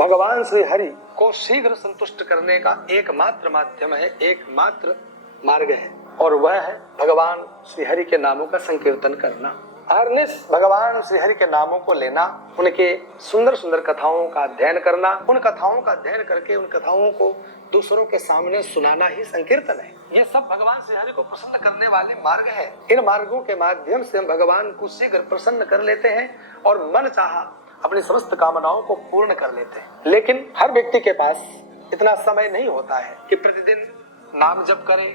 भगवान श्री हरि को शीघ्र संतुष्ट करने का एकमात्र माध्यम है, एकमात्र मार्ग है, और वह है भगवान श्री हरि के नामों का संकीर्तन करना। अहरनिश भगवान श्री हरि के नामों को लेना, उनके सुंदर सुंदर कथाओं का अध्ययन करना, उन कथाओं का अध्ययन करके उन कथाओं को दूसरों के सामने सुनाना ही संकीर्तन है। ये सब भगवान श्री हरि को प्रसन्न करने वाले मार्ग हैं। इन मार्गों के माध्यम से हम भगवान को शीघ्र प्रसन्न कर लेते हैं और मन चाहा अपनी समस्त कामनाओं को पूर्ण कर लेते हैं। लेकिन हर व्यक्ति के पास इतना समय नहीं होता है कि प्रतिदिन नाम जप करे,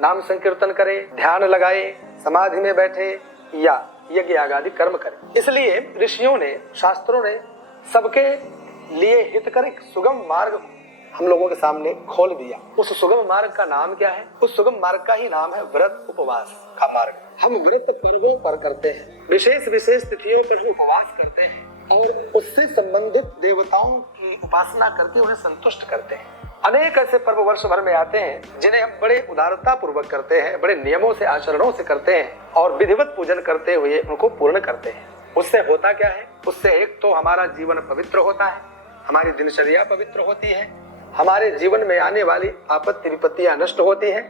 नाम संकीर्तन करे, ध्यान लगाए, समाधि में बैठे या यज्ञ आदि कर्म करे। इसलिए ऋषियों ने, शास्त्रों ने सबके लिए हितकर एक सुगम मार्ग हम लोगों के सामने खोल दिया। उस सुगम मार्ग का नाम क्या है? उस सुगम मार्ग का ही नाम है व्रत उपवास का मार्ग। हम व्रत पर्वों पर करते हैं, विशेष विशेष तिथियों पर हम उपवास करते हैं और उससे संबंधित देवताओं की उपासना करके उन्हें संतुष्ट करते हैं। अनेक ऐसे पर्व वर्ष भर में आते हैं जिन्हें हम बड़े उदारता पूर्वक करते हैं, बड़े नियमों से, आचरणों से करते हैं और विधिवत पूजन करते हुए उनको पूर्ण करते हैं। उससे होता क्या है? उससे एक तो हमारा जीवन पवित्र होता है, हमारी दिनचर्या पवित्र होती है, हमारे जीवन में आने वाली आपत्ति विपत्तियां नष्ट होती हैं,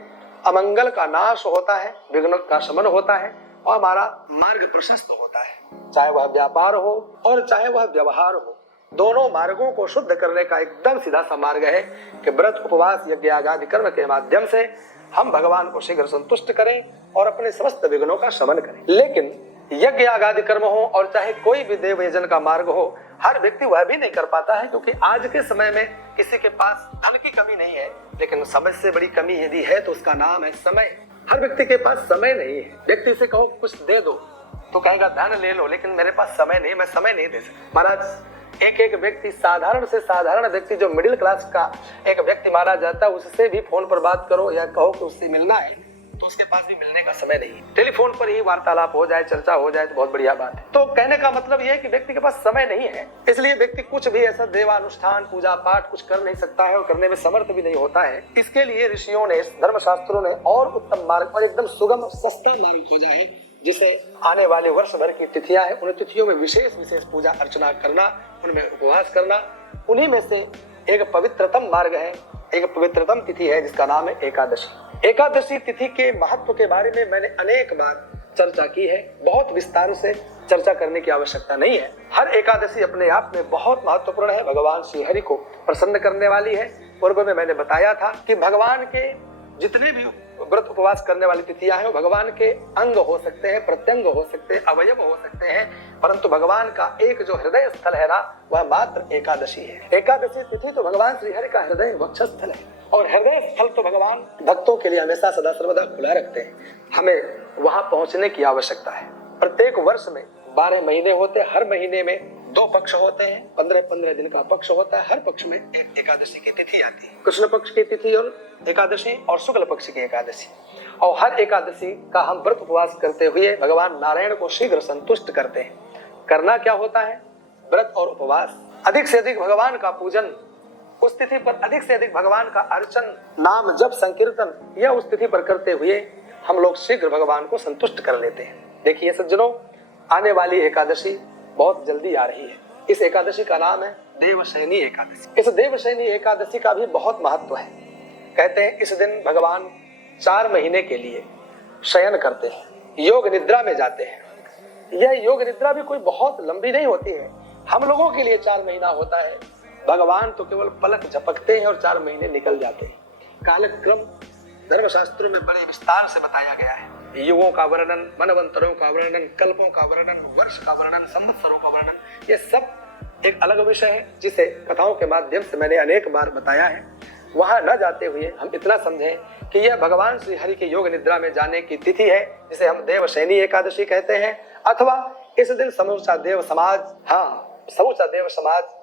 अमंगल का नाश होता है, विघ्न का शमन होता है और हमारा मार्ग प्रशस्त होता है। चाहे वह व्यापार हो और चाहे वह व्यवहार हो, दोनों मार्गों को शुद्ध करने का एकदम सीधा सा मार्ग है कि व्रत उपवास यज्ञ आदि कर्म के माध्यम से हम भगवान को शीघ्र संतुष्ट करें और अपने समस्त विघ्नों का शमन करें। लेकिन यज्ञ आदि कर्म हो और चाहे कोई भी देव यजन का मार्ग हो, हर व्यक्ति वह भी नहीं कर पाता है, क्योंकि आज के समय में किसी के पास धन की कमी नहीं है, लेकिन समय से बड़ी कमी यदि है तो उसका नाम है समय। हर व्यक्ति के पास समय नहीं है। व्यक्ति से कहो कुछ दे दो तो कहेगा धन ले लो, लेकिन मेरे पास समय नहीं, मैं समय नहीं दे सकता। महाराज एक एक व्यक्ति, साधारण से साधारण व्यक्ति, जो मिडिल क्लास का एक व्यक्ति माना जाता है, उससे भी फोन पर बात करो या कहो कि उससे मिलना है तो उसके पास भी मिलने का समय नहीं। टेलीफोन पर ही वार्तालाप हो जाए, चर्चा हो जाए तो बहुत बढ़िया बात है। तो कहने का मतलब यह है कि व्यक्ति के पास समय नहीं है, इसलिए व्यक्ति कुछ भी ऐसा देवानुष्ठान, पूजा पाठ कुछ कर नहीं सकता है और करने में समर्थ भी नहीं होता है। इसके लिए ऋषियों ने, धर्मशास्त्रों ने और उत्तम मार्ग और एकदम सुगम सस्ता मार्ग खोजा है, जिसे आने वाले वर्ष भर की तिथियां हैं, उन तिथियों में विशेष विशेष पूजा अर्चना करना, उनमें उपवास करना। उन्हीं में से एक पवित्रतम मार्ग है, एक पवित्रतम तिथि है जिसका नाम है एकादशी। एकादशी तिथि के महत्व के बारे में मैंने अनेक बार चर्चा की है, बहुत विस्तार से चर्चा करने की आवश्यकता नहीं है। हर एकादशी अपने आप में बहुत महत्वपूर्ण है, भगवान श्री हरि को प्रसन्न करने वाली है। पूर्व में मैंने बताया था कि भगवान के जितने भी व्रत उपवास करने वाली तिथियां हैं वो भगवान के अंग हो सकते हैं, प्रत्यंग हो सकते हैं, अवयव हो सकते हैं, परंतु भगवान का एक जो हृदय स्थल है ना, वह मात्र एकादशी है। एकादशी तिथि तो भगवान श्री हरि का हृदय वक्षस्थल है और हृदय स्थल तो भगवान भक्तों के लिए हमेशा सदा सर्वदा खुला रखते हैं। हमें वहां पहुंचने की आवश्यकता है। प्रत्येक वर्ष में 12 महीने होते हैं, हर महीने में 2 पक्ष होते हैं, 15-15 दिन का पक्ष होता है। हर पक्ष में एक एकादशी की तिथि आती है, कृष्ण पक्ष की तिथि और एकादशी और शुक्ल पक्ष की एकादशी। और हर एकादशी का हम व्रत उपवास करते हुए भगवान नारायण को शीघ्र संतुष्ट करते हैं। करना क्या होता है? व्रत और उपवास, अधिक से अधिक भगवान का पूजन, उस तिथि पर अधिक से अधिक भगवान का अर्चन, नाम जप, संकीर्तन, यह उस तिथि पर करते हुए हम लोग शीघ्र भगवान को संतुष्ट कर लेते हैं। देखिए सज्जनों, आने वाली एकादशी बहुत जल्दी आ रही है। इस एकादशी का नाम है देवशयनी एकादशी। इस देवशयनी एकादशी का भी बहुत महत्व है। कहते हैं इस दिन भगवान 4 महीने के लिए शयन करते हैं, योग निद्रा में जाते हैं। यह योग निद्रा भी कोई बहुत लंबी नहीं होती है, हम लोगों के लिए 4 महीना होता है। भगवान तो केवल पलक झपकते हैं और 4 महीने निकल जाते हैं। कालक्रम धर्मशास्त्रों में बड़े विस्तार से बताया गया है। युगों का वर्णन, मनवंतरों का वर्णन, कल्पों का वर्णन, वर्ष का वर्णन, संवत्सरों का वर्णन, ये सब एक अलग विषय है जिसे कथाओं के माध्यम से मैंने अनेक बार बताया है। वहां न जाते हुए हम इतना समझें कि यह भगवान श्री हरि के योग निद्रा में जाने की तिथि है, जिसे हम देवशयनी एकादशी कहते हैं। अथवा इस दिन समूचा देव समाज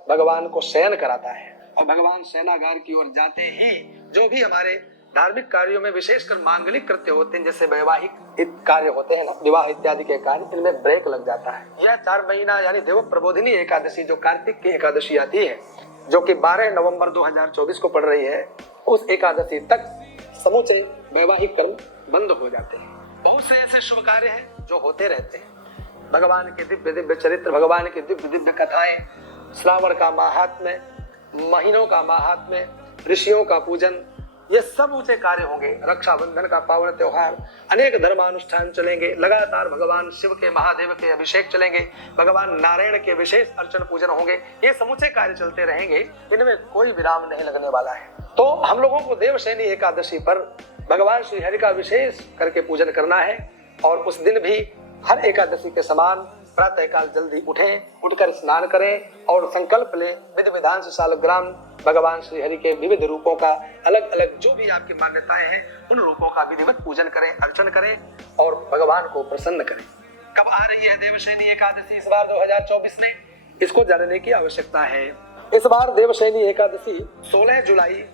भगवान को शयन कराता है और भगवान शयनागार की ओर जाते ही जो भी हमारे धार्मिक कार्यों में विशेषकर मांगलिक कृत्य होते हैं, जैसे वैवाहिक कार्य होते हैं ना, विवाह इत्यादि के कार्य, इनमें ब्रेक लग जाता है। यह 4 महीना यानी देव प्रबोधिनी एकादशी जो कार्तिक की एकादशी आती है, जो कि 12 नवंबर 2024 को पड़ रही है, उस एकादशी तक समूचे वैवाहिक कर्म बंद हो जाते हैं। बहुत से ऐसे शुभ कार्य हैं जो होते रहते हैं। भगवान के दिव्य दिव्य चरित्र, भगवान की दिव्य दिव्य कथाएं, श्रावण का महात्म्य, महीनों का महात्म्य, ऋषियों का पूजन, ये सब ऊंचे कार्य होंगे। रक्षाबंधन का पावन त्योहार, अनेक धर्मानुष्ठान चलेंगे, लगातार भगवान शिव के, महादेव के अभिषेक चलेंगे, भगवान नारायण के विशेष अर्चन पूजन होंगे, ये समूचे कार्य चलते रहेंगे, इनमें कोई विराम नहीं लगने वाला है। तो हम लोगों को देवशयनी एकादशी पर भगवान श्री हरि का विशेष करके पूजन करना है। और उस दिन भी हर एकादशी के समान प्रातः काल जल्दी उठें, उठकर स्नान करें और संकल्प लें, विधि विधान से सालग्राम भगवान श्री हरि के विविध रूपों का, अलग अलग जो भी आपकी मान्यताएं हैं, उन रूपों का विधिवत पूजन करें, अर्चन करें और भगवान को प्रसन्न करें। कब आ रही है देवशयनी एकादशी इस बार 2024 में, इसको जानने की आवश्यकता है। इस बार देवशयनी एकादशी 16 जुलाई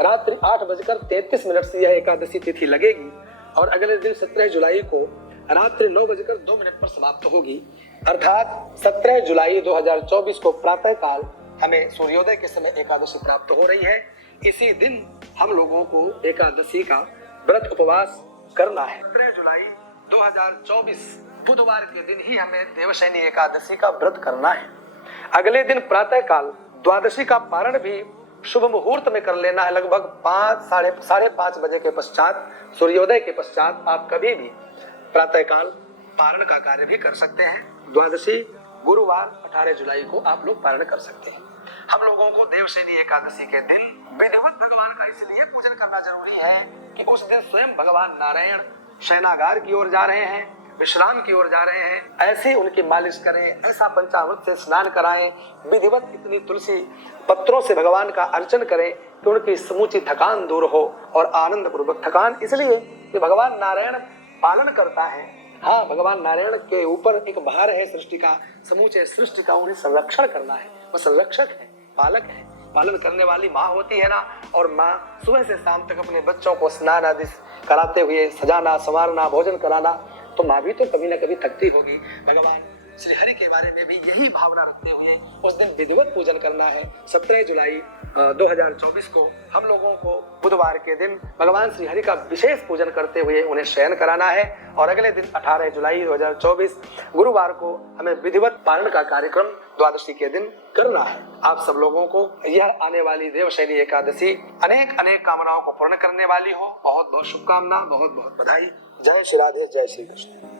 रात्रि 8:33 से यह एकादशी तिथि लगेगी और अगले दिन 17 जुलाई को रात्रि 9:02 पर समाप्त होगी। अर्थात 17 जुलाई 2024 को प्रातः काल हमें सूर्योदय के समय एकादशी प्राप्त हो रही है। इसी दिन हम लोगों को एकादशी का व्रत उपवास करना है। 17 जुलाई 2024 बुधवार के दिन ही हमें देवशयनी एकादशी का व्रत करना है। अगले दिन प्रातः काल द्वादशी का पारण भी शुभ मुहूर्त में कर लेना है। लगभग 5 - 5:30 बजे के पश्चात, सूर्योदय के पश्चात आप कभी भी प्रातः काल पारण का कार्य भी कर सकते हैं। द्वादशी गुरुवार 18 जुलाई को आप लोग पारण कर सकते हैं। हम लोगों को देवशयनी एकादशी के दिन विधिवत भगवान का इसलिए पूजन करना जरूरी है कि उस दिन स्वयं भगवान नारायण शयनागार की ओर जा रहे हैं, विश्राम की ओर जा रहे हैं। ऐसे उनकी मालिश करें, ऐसा पंचामृत से स्नान कराएं, विधिवत इतनी तुलसी पत्रों से भगवान का अर्चन करें कि उनकी समूची थकान दूर हो और आनंद पूर्वक। थकान इसलिए कि भगवान नारायण पालन करता है। हाँ, भगवान नारायण के ऊपर एक भार है सृष्टि का, समूचे सृष्टि का उन्हें संरक्षण करना है। वो संरक्षक है, पालक है। पालन करने वाली माँ होती है ना, और माँ सुबह से शाम तक अपने बच्चों को स्नान आदि कराते हुए सजाना, संवारना, भोजन कराना, तो माँ भी तो कभी न कभी थकती होगी। भगवान श्री हरि के बारे में भी यही भावना रखते हुए उस दिन विधिवत पूजन करना है। 17 जुलाई 2024 को हम लोगों को बुधवार के दिन भगवान श्री हरि का विशेष पूजन करते हुए उन्हें शयन कराना है और अगले दिन 18 जुलाई 2024 गुरुवार को हमें विधिवत पारण का कार्यक्रम द्वादशी के दिन करना है। आप सब लोगों को यह आने वाली देवशयनी एकादशी अनेक अनेक कामनाओं को पूर्ण करने वाली हो। बहुत बहुत शुभकामना, बहुत बहुत बधाई। जय श्री राधे, जय श्री कृष्ण।